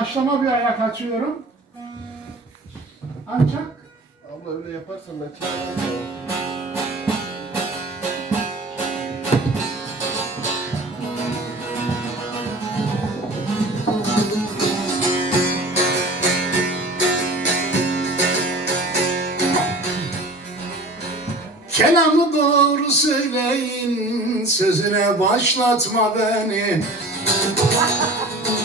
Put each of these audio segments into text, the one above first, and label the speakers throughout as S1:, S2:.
S1: Başlama bir ayak açıyorum. Ancak
S2: Abla öyle yaparsan ben çağırırım.
S1: kelamı doğru söyleyin, sözüne başlatma beni.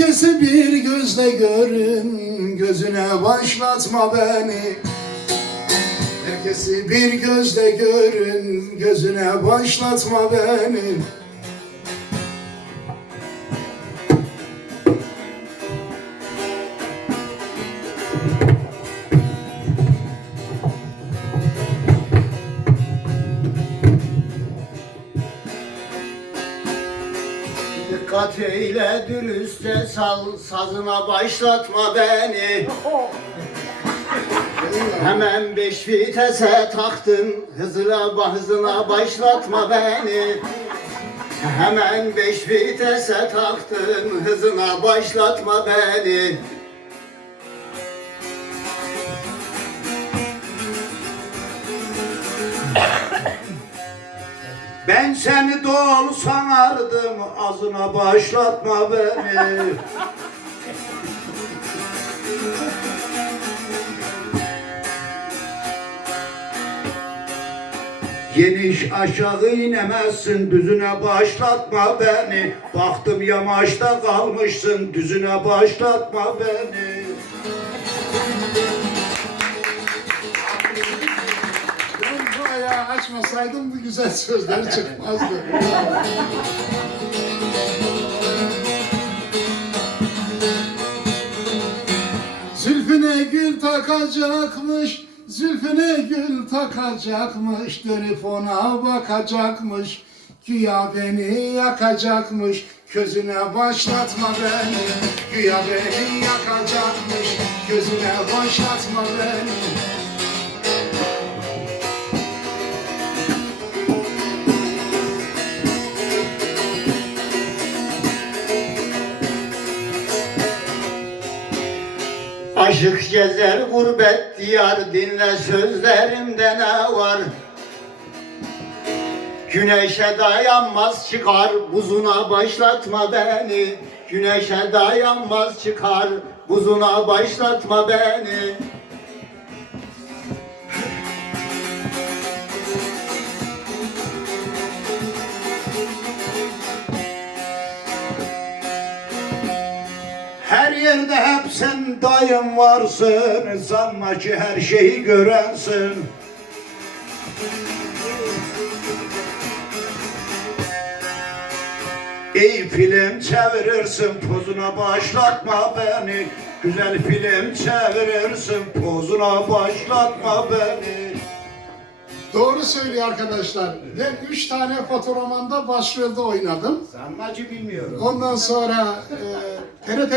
S1: Herkesi bir gözle görün, gözüne başlatma beni. Herkesi bir gözle görün, gözüne başlatma beni.
S3: Dikkat eyle dürüstçe sal, sazına başlatma beni. Hemen beş vitese taktın hızına hızına başlatma beni. Hemen beş vitese taktın hızına başlatma beni Ben seni doğal sanardım ağzına başlatma beni. Geniş aşağı inemezsin düzüne başlatma beni. Baktım yamaçta kalmışsın düzüne başlatma beni
S1: açmasaydım bu güzel sözler çıkmazdı. Zülfüne gül takacakmış, zülfüne gül takacakmış, dönüp ona bakacakmış, güya beni yakacakmış, gözüne başlatma beni, güya beni yakacakmış, gözüne başlatma beni.
S3: Aşık gezer gurbet diyar dinle sözlerimde ne var? Güneşe dayanmaz çıkar buzuna başlatma beni. Güneşe dayanmaz çıkar buzuna başlatma beni yerde hep sen dayım varsın. Sanma ki her şeyi görensin. İyi film çevirirsin pozuna başlatma beni. Güzel film çevirirsin pozuna başlatma beni.
S1: Doğru söylüyor arkadaşlar. Ben üç tane fotoromanda başrolde oynadım.
S3: Sanma ki bilmiyorum.
S1: Ondan sonra e, TRT